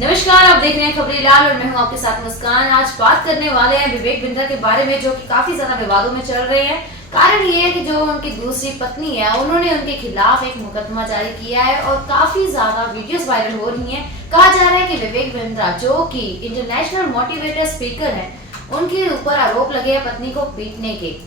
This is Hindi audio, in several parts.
नमस्कार, आप देख रहे हैं खबरी लाल और मैं हूं आपके साथ मुस्कान। आज बात करने वाले हैं विवेक बिंद्रा के बारे में, जो कि काफी ज्यादा विवादों में चल रहे हैं। कारण ये है कि जो उनकी दूसरी पत्नी है, उन्होंने उनके खिलाफ एक मुकदमा जारी किया है और काफी ज्यादा वीडियोस वायरल हो रही हैं। कहा जा रहा है कि विवेक बिंद्रा, जो कि इंटरनेशनल मोटिवेटर स्पीकर है, उनके ऊपर आरोप लगे हैं पत्नी को पीटने के।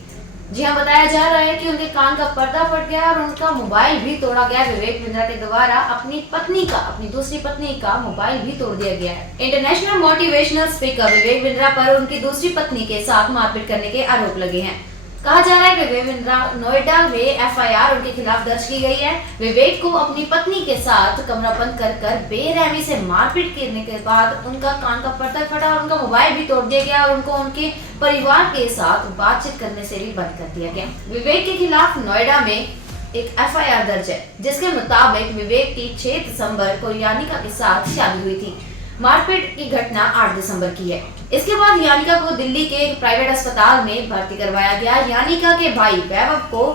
जी हाँ, बताया जा रहा है कि उनके कान का पर्दा फट गया और उनका मोबाइल भी तोड़ा गया। विवेक बिंद्रा के द्वारा अपनी दूसरी पत्नी का मोबाइल भी तोड़ दिया गया है। International motivational speaker Vivek Bindra पर उनकी दूसरी पत्नी के साथ मारपीट करने के आरोप लगे हैं। कहा जा रहा है कि विवेक बिंद्रा नोएडा में एफआईआर उनके खिलाफ दर्ज की गई है। विवेक को अपनी पत्नी के साथ कमरा बंद कर बेरहमी से मारपीट करने के बाद उनका कान का पर्दा फटा और उनका मोबाइल भी तोड़ दिया गया और उनको उनके परिवार के साथ बातचीत करने से भी बंद कर दिया गया। विवेक के खिलाफ नोएडा में एक एफआईआर दर्ज है, जिसके मुताबिक विवेक की 6 दिसंबर को यानिका के साथ शादी हुई थी। मारपीट की घटना 8 दिसंबर की है। इसके बाद यानिका को दिल्ली के एक प्राइवेट अस्पताल में भर्ती करवाया गया। यानिका के भाई वैभव को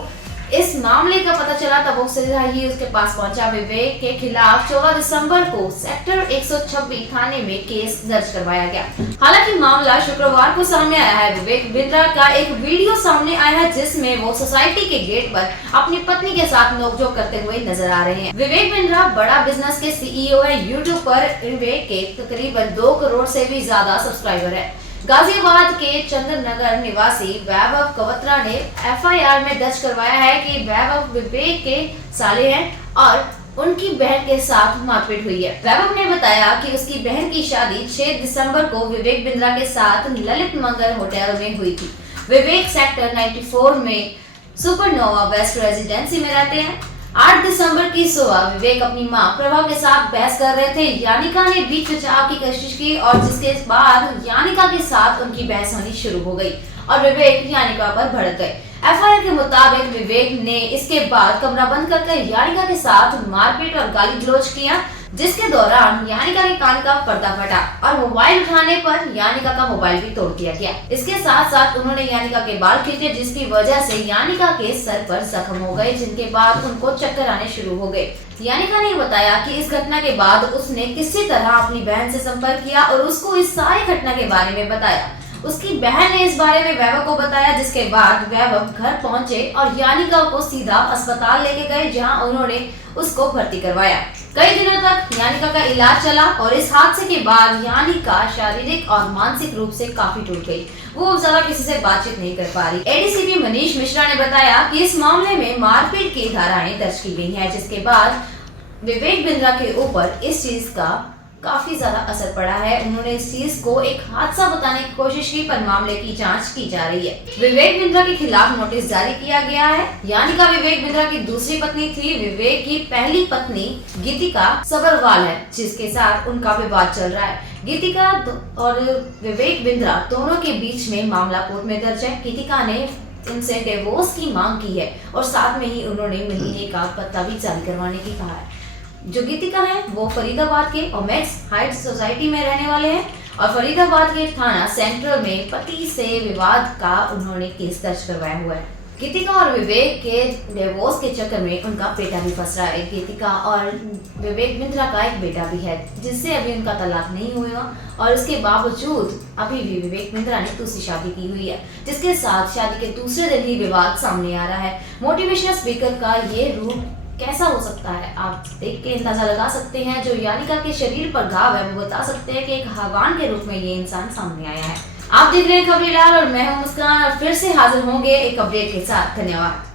इस मामले का पता चला तब वो सीधा ही उसके पास पहुंचा। विवेक के खिलाफ 14 दिसंबर को सेक्टर 126 थाने में केस दर्ज करवाया गया। हालांकि मामला शुक्रवार को सामने आया है। विवेक बिंद्रा का एक वीडियो सामने आया है, जिसमें वो सोसाइटी के गेट पर अपनी पत्नी के साथ नोकझोंक करते हुए नजर आ रहे हैं। विवेक बिंद्रा बड़ा बिजनेस के सीईओ है। यूट्यूब पर विवेक के तकरीबन 2 करोड़ से भी ज्यादा सब्सक्राइबर है। गाजियाबाद के चंद्रनगर निवासी वैभव कवत्रा ने एफआईआर में दर्ज करवाया है कि वैभव विवेक के साले हैं और उनकी बहन के साथ मारपीट हुई है। वैभव ने बताया कि उसकी बहन की शादी 6 दिसंबर को विवेक बिंद्रा के साथ ललित मंगल होटल में हुई थी। विवेक सेक्टर 94 में सुपरनोवा वेस्ट रेजिडेंसी में रहते हैं। 8 दिसंबर की सुबह विवेक अपनी मां प्रभा के साथ बहस कर रहे थे। यानिका ने बीच बचाव की कोशिश की और जिसके बाद यानिका के साथ उनकी बहस होनी शुरू हो गई और विवेक यानिका पर भड़क गए। एफआईआर के मुताबिक विवेक ने इसके बाद कमरा बंद करके यानिका के साथ मारपीट और गाली गलौज किया, जिसके दौरान यानिका के कान का पर्दा फटा और मोबाइल उठाने पर यानिका का मोबाइल भी तोड़ दिया गया। इसके साथ साथ उन्होंने यानिका के बाल खींचे, जिसकी वजह से यानिका के सर पर जख्म हो गए, जिनके बाद उनको चक्कर आने शुरू हो गए। यानिका ने बताया कि इस घटना के बाद उसने किसी तरह अपनी बहन से संपर्क किया और उसको इस सारी घटना के बारे में बताया। उसकी बहन ने इस बारे में वैभव को बताया, जिसके बाद वैभव घर पहुंचे और यानिका को सीधा अस्पताल लेके गए, जहां उन्होंने उसको भर्ती करवाया। कई दिनों तक यानिका का इलाज चला और इस हादसे के बाद यानिका शारीरिक और मानसिक रूप से काफी टूट गई। वो ज्यादा किसी से बातचीत नहीं कर पा रही। एडीसीपी मनीष मिश्रा ने बताया कि इस मामले में मारपीट की धाराएं दर्ज की गई हैं, जिसके बाद विवेक बिंद्रा के ऊपर इस चीज का काफी ज्यादा असर पड़ा है। उन्होंने इस चीज को एक हादसा बताने की कोशिश की, पर मामले की जांच की जा रही है। विवेक बिंद्रा के खिलाफ नोटिस जारी किया गया है। यानिका विवेक बिंद्रा की दूसरी पत्नी थी। विवेक की पहली पत्नी गीतिका सबरवाल है, जिसके साथ उनका विवाद चल रहा है। गीतिका और विवेक बिंद्रा दोनों के बीच में मामला कोर्ट में दर्ज है। गीतिका ने इनसे डिवोर्स की मांग की है और साथ में ही उन्होंने महीने का पत्ता भी जारी करवाने की कहा है। जो गीतिका है वो फरीदाबाद के ओमेक्स हाइट सोसाइटी में रहने वाले हैं और फरीदाबाद के थाना सेंट्रल में पति से विवाद का उन्होंने केस दर्ज करवाया हुआ है। गीतिका और विवेक के डिवोर्स के चक्कर में उनका बेटा भी फंस रहा है। गीतिका और विवेक बिंद्रा का एक बेटा भी है, जिससे अभी उनका तलाक नहीं हुआ और उसके बावजूद अभी भी विवेक बिंद्रा ने दूसरी शादी की हुई है, जिसके साथ शादी के दूसरे दिन ही विवाद सामने आ रहा है। मोटिवेशनल स्पीकर का ये रूप कैसा हो सकता है, आप देख के अंदाजा लगा सकते हैं। जो यानिका के शरीर पर घाव है, वो बता सकते हैं कि एक भगवान के रूप में ये इंसान सामने आया है। आप देख रहे हैं खबरी लाल और मैं हूं मुस्कान और फिर से हाजिर होंगे एक अपडेट के साथ। धन्यवाद।